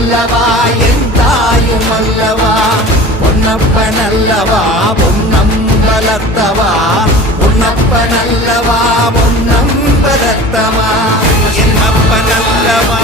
அல்லவா என் தாயும் அல்லவா பொன்னப்பன் அல்லவா பொன்னம்பலத்தவா பொன்னப்பன் அல்லவா பொன்னம்பலத்தவா என் அப்பன் அல்லவா